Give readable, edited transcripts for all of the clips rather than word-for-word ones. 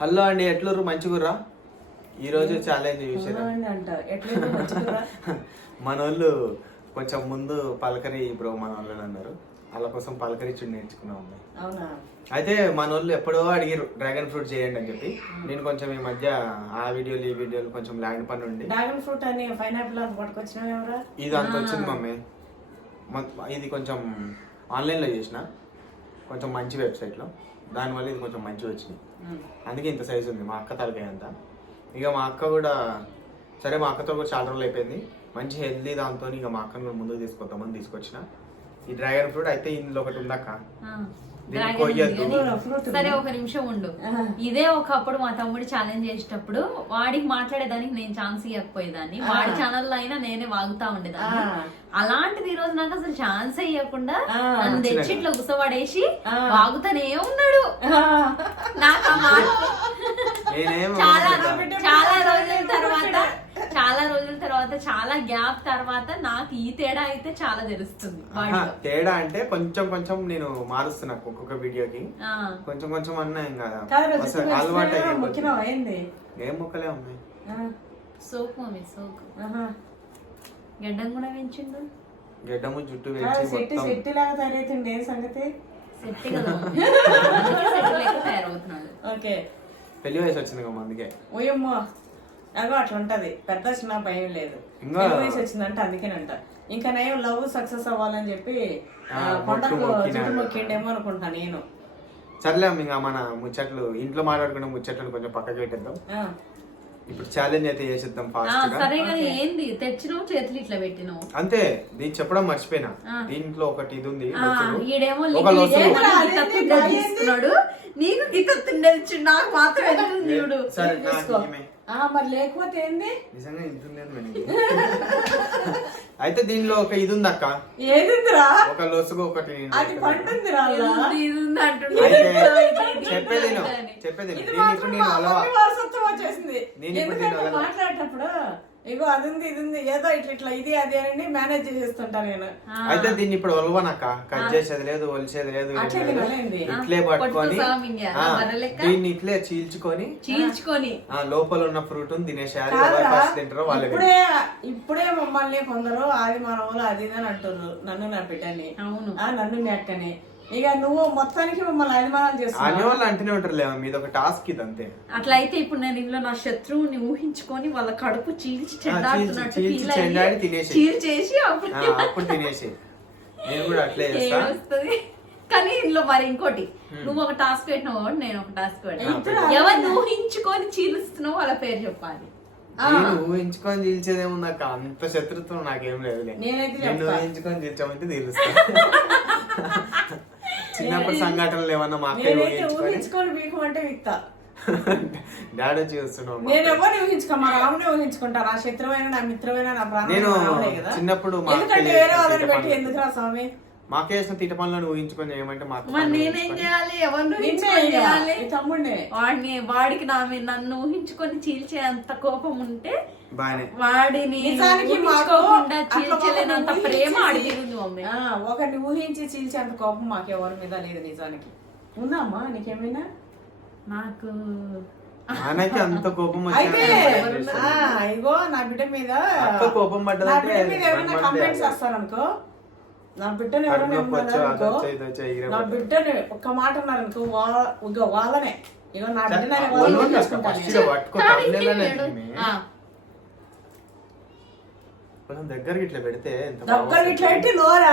Hello అండి, ఎట్లూరు మంచిగుర్రా? ఈరోజు challenge చూసారా? మన వాళ్ళు కొంచెం ముందు పలకరి బ్రో మన వాళ్ళు అన్నారు, వాళ్ళ కోసం పలకరించి నేర్చుకున్నాం. అవునా? అయితే మన వాళ్ళు ఎప్పుడో అడిగారు డ్రాగన్ ఫ్రూట్ చేయండి అని చెప్పి. నేను కొంచెం ఈ మధ్య ఆ వీడియోలు ఈ వీడియోలు కొంచెం ల్యాండ్ పని ఉండి డ్రాగన్ ఫ్రూట్ అని పైనాపిల్ పట్టుకొచ్చినా ఎవరా? ఇది అంత వచ్చింది మమ్మీ. ఇది కొంచెం ఆన్లైన్లో చేసిన, కొంచెం మంచి వెబ్సైట్లో, దానివల్ల ఇది కొంచెం మంచిగా వచ్చింది. అందుకే ఇంత సైజు ఉంది మా అక్క తలకాయ అంతా. ఇక మా అక్క కూడా సరే, మా అక్కతో కూడా చాలా రోజులు అయిపోయింది, మంచి హెల్దీ దాంతో ఇక మా అక్కను కూడా ముందుకు తీసుకొద్దామని తీసుకొచ్చిన. ఈ డ్రాగన్ ఫ్రూట్ అయితే ఇందులో ఒకటి ఉందక్క, సరే ఒక నిమిషం ఉండు. ఇదే ఒకప్పుడు మా తమ్ముడు ఛాలెంజ్ చేసేటప్పుడు వాడికి మాట్లాడేదానికి నేను ఛాన్స్ ఇవ్వకపోయేదాన్ని, వాడి ఛానల్లో అయినా నేనే వాగుతా ఉండేదాన్ని. అలాంటిది ఈ రోజు నాకు అసలు ఛాన్స్ ఇవ్వకుండా నన్ను తెచ్చి ఇట్లా గుసవాడేసి వాగుతానే ఉన్నాడు. నాకు చాలా రోజుల తర్వాత చాలా గ్యాప్ తర్వాత నాకు ఈ తేడా అయితే చాలా తెలుస్తుంది. తేడా అంటే కొంచెం కొంచెం నేను మారుస్తున్నా ఒక్కొక్క వీడియోకి, కొంచెం కొంచెం అన్నా ఏం కదా, అలవాటు ఏం మొక్కలే ఉన్నాయి. సోకు మమ్మీ సోకు. గడ్డం కూడా పెంచిండు, గడ్డము జుట్టు పెంచి తయారవుతున్నాడు. పెళ్లి వయసు వచ్చింది కదా అందుకే. ఓయమ్మో అగో అట్లా ఉంటది, పెద్ద చిన్న భయం లేదు. పెళ్లి వయసు వచ్చిందంటే అందుకేనంట. ఇంకా నేను లవ్ సక్సెస్ అవ్వాలని చెప్పి పండగ జుట్టు మొక్కిండేమో అనుకుంటా నేను. సర్లే ఇంకా మన ముచ్చట్లు ఇంట్లో మాట్లాడుకున్న ముచ్చట్లు కొంచెం పక్కకి పెట్టేద్దాం. ఇప్పుడు ఛాలెంజ్ అయితే చేసేద్దాం ఫాస్ట్ గా. ఏంది తెచ్చినావు చేతులు ఇట్లా పెట్టినావు అంతే. దీన్ని చెప్పడం మర్చిపోయినా, దీంట్లో ఒకటి ఇది ఉంది, ఈడేమో నీకు గిక్కొచ్చి నాకు మాత్రం మరి లేకపోతే ఏంది నిజంగా ఇంత. అయితే దీనిలో ఒక ఇది ఉంది అక్క, ఏదిందిరా? ఒక లొసుగు ఒకటి పండుందిరా. చెప్పేది వచ్చేసింది మాట్లాడేటప్పుడు. ఇగో అది ఉంది ఇది ఉంది ఏదో ఇట్లా ఇది అది అని మేనేజ్ చేసేస్తుంటా నేను. అయితే దీన్ని ఇప్పుడు ఒలవనక్క, కట్ చేసేది లేదు, ఒలిసేది లేదు, ఇట్లే పట్టుకొని దీన్ని ఇట్లే చీల్చుకొని లోపల ఉన్న ఫ్రూట్ తినేసేయాలి. తింటారో వాళ్ళు. ఇప్పుడే మమ్మల్ని కొందరు ఆది మానవులు అది అని అంటారు, నన్ను నా బిడ్డని, నన్ను మీ అక్కని. ఇక నువ్వు మొత్తానికి మమ్మల్ని అభిమానాలు చేస్తున్నావు అంటూనే ఉంటారు లేవా, మీద ఒక టాస్క్ ఇది అంతే. అట్లా అయితే ఇప్పుడు నేను ఇంట్లో నా శత్రువుని ఊహించుకొని వాళ్ళ కడుపు చీల్చి చీల్చేసి అప్పుడు తినేసి నేను కూడా అట్లే వస్తుంది. కానీ ఇంట్లో మరి ఇంకోటి, నువ్వు ఒక టాస్క్ పెట్టినావు, నేను ఒక టాస్క్ పెట్టినా. ఎవరిని ఊహించుకొని చీలుస్తున్నావు వాళ్ళ పేరు చెప్పాలి. ఊహించుకొని చీల్చేదేముందక్క, అంత శత్రుత్వం నాకేం లేదు. నేను ఊహించుకొని చీల్చామంటే తెలుస్తా. చిన్నప్పుడు సంఘటనలు ఏమన్నా మా ఊహించుకొని మీకు అంటే విక్తా. డాడీ వచ్చి చూస్తున్నావు. నేను ఎవరిని ఊహించుకో, మా రాముని ఊహించుకుంటా. నా శత్రువైన నా మిత్రమైన నా ప్రాణం. నేను చిన్నప్పుడు వేరే వాళ్ళని పెట్టి ఎందుకురా స్వామి? మాకే వేసిన తీట పనులను ఊహించుకొని ఏమంటే నేనేం చేయాలి? తమ్ముడిని వాడికి నన్ను ఊహించుకొని చీల్చే అంత కోపం ఉంటే వాడిని చీల్చలేనంత ప్రేమ అడిగింది మమ్మీ. ఒకరిని ఊహించి చీల్చేంత కోపం మాకెవరి మీద లేదు. నిజానికి ఉందమ్మా నీకేమైనా? నాకు అంత కోపం ఇగో నా బిడ్డ మీద కోపం ఏమైనా కంప్లైంట్స్ వస్తారనుకో, నా బిడ్డని ఎవరైనా నా బిడ్డని ఒక్క మాట ఉన్నారనుకో, ఇగో వాళ్ళనే ఇగో నా బిడ్డని దగ్గరికి ఇట్లా పెడితే దగ్గరికి పెట్టి లోరా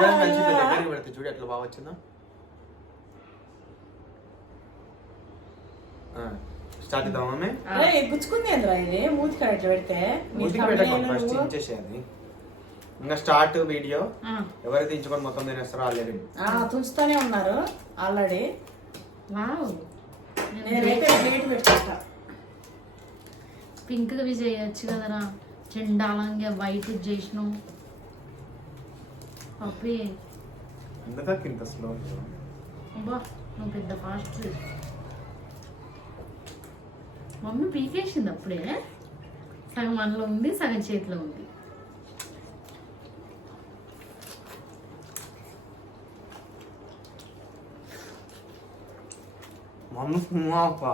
దగ్గరికి పెడితే చూడు ఎట్లా బాగా వచ్చిందో. స్టార్ట్ చేద్దామా? గుచ్చుకుంది ఏంద్రా ఇది మూతికి ఇట్లా పెడితే? మూతికి పెట్టకండి, ఫస్ట్ ఇచ్చేసేయాలి. ఇంకా స్టార్ట్ వీడియో. ఎవరైతే ఇచ్చుకొని మొత్తం తినేస్తారో ఆల్రెడీ తుంచుతూనే ఉన్నారు ఆల్రెడీ. నేనైతే ప్లేట్ పెట్టుకుంటా. పింక్ వి చేయొచ్చు కదరా, చెండాలంగా వైట్ చేసినావు. అప్పే ఎందుకు ఇంత స్లో? అబ్బా నువ్వు పెద్ద ఫాస్ట్. మమ్మీ పీకేసింది అప్పుడే, సగం మనలో ఉంది సగం చేతిలో ఉంది. Vamos fumar, pá.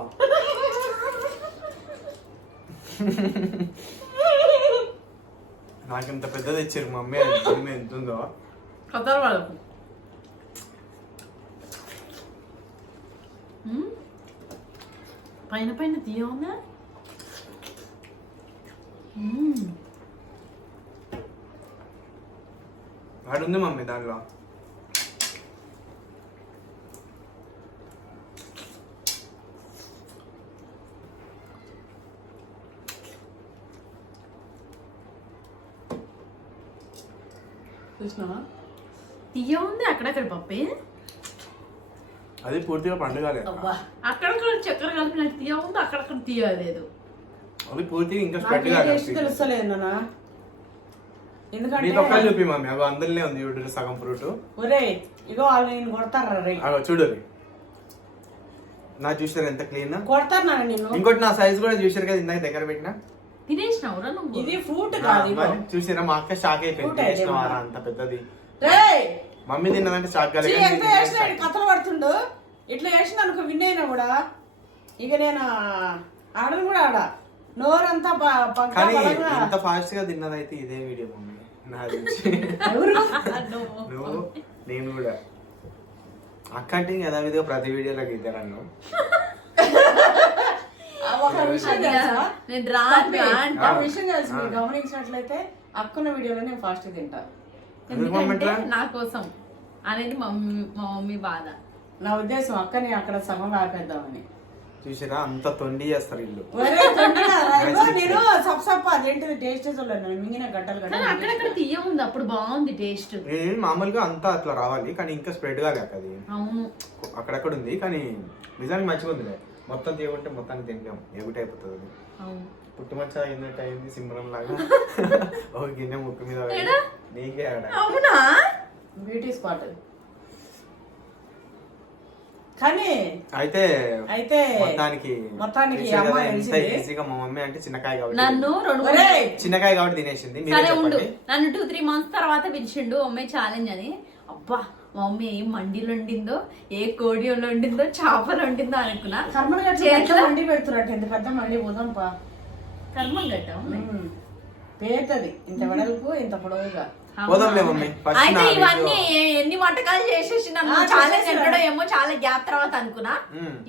నాకు ఇంత పెద్దది ఇచ్చారు మమ్మీ, అది ఎంత ఉందో కొత్తలు వాళ్ళకు పైన పైన తీయవునా. వాడు ఉంది మమ్మీ దానిలో. చూసినావా తీయ ఉంది అక్కడక్కడ పప్పి, అది పూర్తిగా పండుగలే. అబ్బా అక్కడక్కడ చక్కెర కలిపినట్టు తీయ ఉంది, అక్కడక్కడ తీయలేదు. అది పూర్తిగా ఇంకా నాకు స్ప్రెడ్ ఏ కాలేదు. టేస్ట్ తెలుస్తలేదు నాన్న. ఎందుకంటే నీ తొక్కలు చూపి మమ్మీ, అవి అందులోనే ఉంది చూడు సగం ఫ్రూట్. ఒరే ఇగో వాళ్ళు నేను కొడతారా రే, అగో చూడు నా చూసారు ఎంత క్లీన్. కొడతారు నాన్న నిన్ను. ఇంకోటి నా సైజ్ కూడా చూసారు కదా ఇందాక దగ్గర పెట్టినా. తినేసినావురా నువ్వు? ఇది ఫ్రూట్ కాదు ఇగో. చూసారా మా అక్క షాక్ అయిపోయింది. ఫ్రూట్ అయితే తినేసినవారా అంత పెద్దది. రేయ్ మమ్మీ తిన్నదంటే షాక్ కాలేదు. చీ, ఎంత వేసినా ఈడు కథలు పడుతుండు. ఇట్లా వేసిన అనుకో విన్ అయినా కూడా ఇక నేను ఆడను కూడా ఆడ నోరంతా కానీ ఇంత ఫాస్ట్ గా తిన్నదైతే ఇదే వీడియో మమ్మీ నా తెలిసి. నువ్వు నేను కూడా అక్క అంటే యథావిధిగా ప్రతి వీడియోలో గీతారన్ను. ఒక విషయం తెలుసా? నేను రాను ఒక విషయం తెలుసు, మీరు గమనించినట్లయితే అక్కున్న వీడియోలో నేను ఫాస్ట్ తింటా. ఎందుకంటే నా కోసం అనేది మా మమ్మీ బాధ. నా ఉద్దేశం అక్కని అక్కడ సగం ఆపేద్దామని. చూసారా అంత తొండి చేస్తారు ఇల్లు. ఒరే తొండిగా రా, ఇగో నేను సప్సప్ప అదేంటిది టేస్ట్ చూడలేను, మింగిన గడ్డలు కానీ అక్కడక్కడ తీయ ఉంది, అప్పుడు బాగుంది టేస్ట్. మామూలుగా అంతా అట్లా రావాలి కానీ ఇంకా స్ప్రెడ్ గా లేక అది అవును అక్కడక్కడ ఉంది. కానీ నిజానికి మంచిగా ఉంది. మొత్తం తీయకుంటే మొత్తాన్ని తింటాం ఎగుట అయిపోతుంది అది. అవును పుట్టుమచ్చ అయినట్టు అయింది సింబరం లాగా. ఒక గిన్నె ముక్కు మీద నీకే ఆడ. అవునా బ్యూటీ స్పాట్. కానీ అయితే అయితే మొత్తానికి మొత్తానికి అమ్మ ఎంత తెలిసింది. ఈజీగా మా మమ్మీ అంటే చిన్నకాయ కాబట్టి నన్ను ఒరేయ్, చిన్నకాయ కాబట్టి తినేసింది. మీరే సరే ఉండు, చెప్పండి. నన్ను 2-3 months తర్వాత పిలిచిండు అమ్మాయి ఛాలెంజ్ అని. అబ్బా మా మమ్మీ ఏం మండీలు వండిందో, ఏ కోడి వండిందో, చేపలు వండిందో అనుకున్నా. కర్మలు గట్ల మండి పెడుతున్నట్టు ఎంత పెద్ద మండి పోదాం పా. కర్మం గట్టం పేరుతుంది ఇంత వెడల్పు ఇంత పొడవుగా. పోదాంలే మమ్మీ. ఫస్ట్ అయితే నా ఇవన్నీ వీడియో. ఎన్ని వంటకాలు చేసేసి నన్ను ఛాలెంజ్ పెట్టడో ఏమో చాలా గ్యాప్ తర్వాత అనుకున్నా.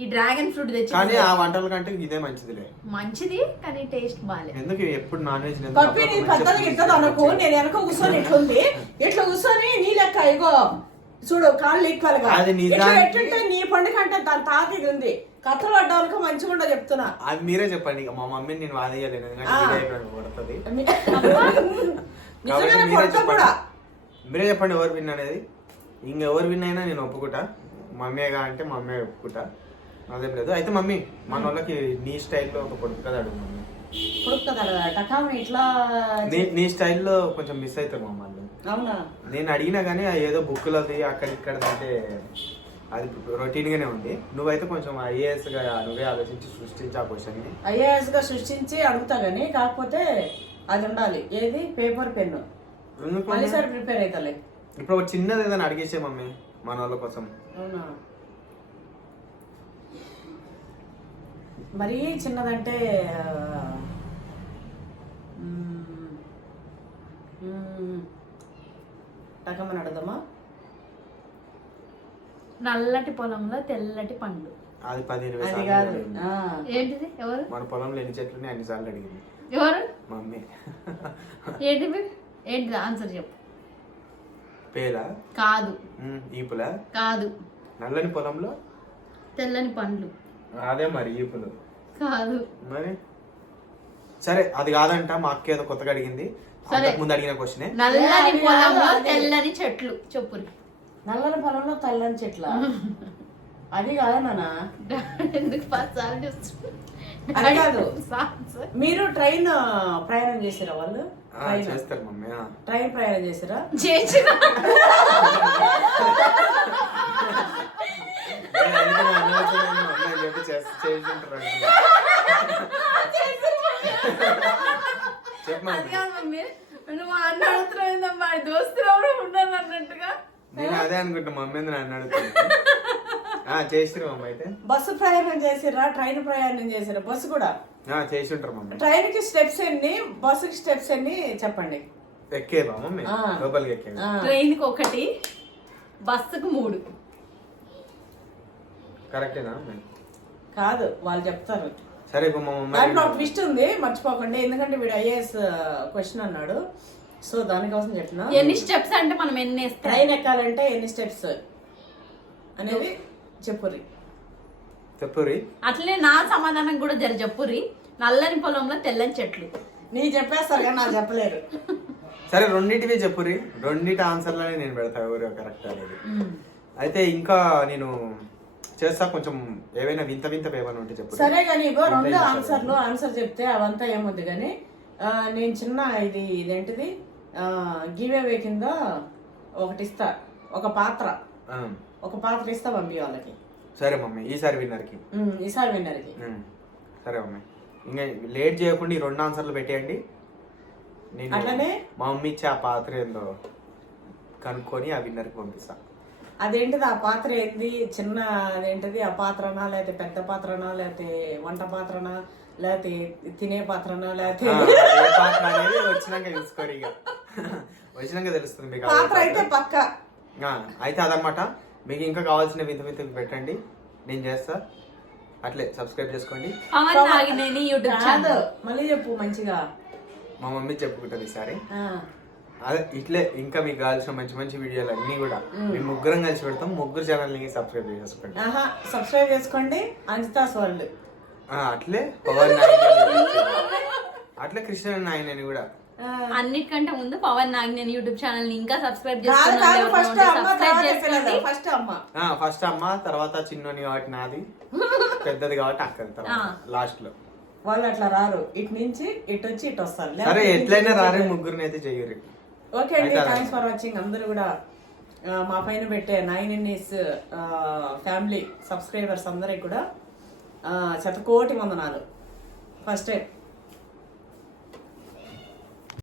ఈ డ్రాగన్ ఫ్రూట్ తెచ్చి కానీ ఆ వంటల కంటే ఇదే మంచిదిలే. మంచిది కానీ టేస్ట్ బాగాలేదు. ఎందుకు ఎప్పుడు నాన్ వెజ్ పప్పి నీ పెద్దలకి ఇద్దరు అనుకో, నేను వెనక కూర్చొని ఇట్లుంది, ఇట్లా కూర్చొని నీ లెక్క ఇగో చూడు కాళ్ళు ఈక్వల్ గా అది నిజానికి- ఇట్లా ఎట్టుంటే నీ పండుగ అంటే దాని తాత ఇది ఉంది. కథలు పడ్డానికి మంచిగా ఉండదు చెప్తున్నా. అది మీరే చెప్పండి. ఇక మా మమ్మీని నేను వాదేయలేను ఎందుకంటే ఆ. ఇదే ఇక్కడ కొడుతుంది. నిజంగానే మీరే కొడతా చెప్పండి. కూడా. మీరే చెప్పండి ఎవరు విన్ అనేది. ఇంకెవరు విన్ అయినా నేను ఒప్పుకుంటా. మమ్మీగా అంటే మమ్మీ ఒప్పుకుంటా, అదేం లేదు. అయితే మమ్మీ మన వాళ్ళకి నీ స్టైల్లో ఒక పొడుపు కదా అడుగు మమ్మీ. పుడుతుంది టకామని ఇట్లా. నీ స్టైల్లో కొంచెం మిస్ అవుతారు మమ్మల్ని. అవునా నేను అడిగినా కానీ ఏదో బుక్కులది అక్కడ ఇక్కడ అంటే అది రొటీన్ గానే ఉంది. నువ్వైతే కొంచెం ఐఏఎస్ గా నువ్వే ఆలోచించి సృష్టించి ఆ క్వశ్చన్ ని ఐఏఎస్ గా సృష్టించి అడుగుతా గానీ, కాకపోతే అది ఉండాలి. ఏది పేపర్ పెన్ను మళ్ళీ సార్ ప్రిపేర్ అవుతాలే. ఇప్పుడు ఒక చిన్నది ఏదైనా అడిగేసే మమ్మీ మన వాళ్ళ కోసం. అవునా మరీ చిన్నదంటే టకమని అడుగుదామా? నల్లటి పొలంలో తెల్లటి పండు. అది 10-20 అది సార్లు కాదు. అడిగింది. ఏంటిది? ఎవరు మన పొలంలో ఎన్ని చెట్లుని అన్ని సార్లు అడిగింది ఎవరు? మమ్మీ. ఏంటిది? ఏంటిది ఆన్సర్ చెప్పు. పేలా కాదు. ఈపులా కాదు. నల్లని పొలంలో తెల్లని పండ్లు. అదే మరి ఈపులు కాదు. మరి సరే అది కాదంట. మా అక్క ఏదో కొత్తగా అడిగింది. ముందు అడిగిన క్వశ్చనే. నల్లని పొలంలో తెల్లని చెట్లు చెప్పు. నల్లని పొలంలో తెల్లని చెట్ల అది కాదా నాన్న? ఎందుకు 10 సార్లు చూస్తున్నా? అది కాదు. మీరు ట్రైన్ ప్రయాణం చేసిరా? వాళ్ళు చేస్తారు మమ్మీ. ట్రైన్ ప్రయాణం చేసిరా? చేసిన నువ్వు అన్న అడుగుతున్నావు, దోస్తులు ఎవరు ఉండరు అన్నట్టుగా. నేను అదే అనుకుంటా మమ్మీ నన్ను అడుగుతున్నా. చేసిరు మమ్మీ అయితే. బస్సు ప్రయాణం చేసిరా, ట్రైన్ ప్రయాణం చేసిరా? బస్సు కూడా చేసి ఉంటారు మమ్మీ. ట్రైన్ కి స్టెప్స్ ఎన్ని, బస్సుకి స్టెప్స్ ఎన్ని చెప్పండి. ఎక్కేవా మమ్మీ? లోపలికి ఎక్కే. ట్రైన్ కి 1, బస్సుకు 3. కరెక్టేనా? కాదు, వాళ్ళు చెప్తారు. సరే ఇప్పుడు మా మమ్మీ దాంట్లో ఒక ట్విస్ట్ ఉంది, మర్చిపోకండి. ఎందుకంటే వీడు ఐఏఎస్ క్వశ్చన్ అన్నాడు, సో దానికోసం చెప్తున్నా. ఎన్ని స్టెప్స్ అంటే మనం ఎన్ని వేస్తాం? ట్రైన్ ఎక్కాలంటే ఎన్ని స్టెప్స్ అనేది చెప్పుర్రి. చెప్పురి. అట్లనే నా సమాధానం కూడా జర చెప్పురి. నల్లని పొలంలో తెల్లని చెట్లు. నీ చెప్పేస్తారు కానీ నాకు చెప్పలేరు. సరే రెండింటివి చెప్పురి, రెండింటి ఆన్సర్లనే నేను పెడతా ఎవరు కరెక్ట్ అనేది. అయితే ఇంకా నేను చేస్తా, కొంచెం ఏవైనా వింత వింత ఏమైనా ఉంటే చెప్పు. సరే కానీ ఇగో 2 ఆన్సర్ చెప్తే అవంతా ఏముంది కానీ నేను చిన్న ఇదేంటిది గివ్ అవే కింద ఒకటి ఇస్తా, ఒక పాత్ర ఇస్తా పంపి వాళ్ళకి. సరే మమ్మీ, ఈసారి విన్నర్కి. ఈసారి విన్నర్కి. సరే మమ్మీ, ఇంకా లేట్ చేయకుండా ఈ 2 ఆన్సర్లు పెట్టేయండి. నేను అట్లనే మా మమ్మీ ఇచ్చే ఆ పాత్ర ఏందో కనుక్కొని ఆ విన్నర్కి పంపిస్తా. అదేంటిది ఆ పాత్ర ఏంది, చిన్న అదేంటిది ఆ పాత్రనా, లేకపోతే పెద్ద పాత్రనా, లేకపోతే వంట పాత్రనా, లేకపోతే తినే పాత్రనా, లేకపోతే పాత్ర అనేది వచ్చినాక చూసుకోరు, ఇక వచ్చినాక తెలుస్తుంది మీకు. పాత్ర అయితే పక్క. అయితే అదనమాట. మీకు ఇంకా కావాల్సిన వింత వింత పెట్టండి, నేను చేస్తా. అట్లే సబ్స్క్రైబ్ చేసుకోండి. మళ్ళీ చెప్పు మంచిగా. మా మమ్మీ చెప్పుకుంటుంది ఈసారి. అదే ఇట్లే ఇంకా మీకు కావాల్సిన మంచి మంచి వీడియోలు అన్ని కూడా మేము ముగ్గురం కలిసి పెడతాం. ముగ్గురు ఛానల్ ని సబ్స్క్రైబ్ చేసుకోండి. సబ్స్క్రైబ్ చేసుకోండి. అంజితాస్ వరల్డ్ అట్లే పవన్ నాగినేని, అట్లే కృష్ణ నాగినేని కూడా. అన్నిటికంటే ముందు పవన్ నాగినేని యూట్యూబ్ ఛానల్ ని ఇంకా సబ్స్క్రైబ్ ఫస్ట్ అమ్మ, తర్వాత చిన్నోని కాబట్టి నాది, పెద్దది కాబట్టి అక్కడి తర్వాత లాస్ట్ లో. వాళ్ళు అట్లా రారు, ఇటు నుంచి ఇటు వచ్చి ఇటు వస్తారు. సరే ఎట్లయినా రారే, ముగ్గురిని అయితే చెయ్యరు. ఓకే అండి, థ్యాంక్స్ ఫర్ వాచింగ్. అందరూ కూడా మా పైన పెట్టే 9NS ఫ్యామిలీ సబ్స్క్రైబర్స్ అందరికి కూడా 1,000,000 వందనాలు. First time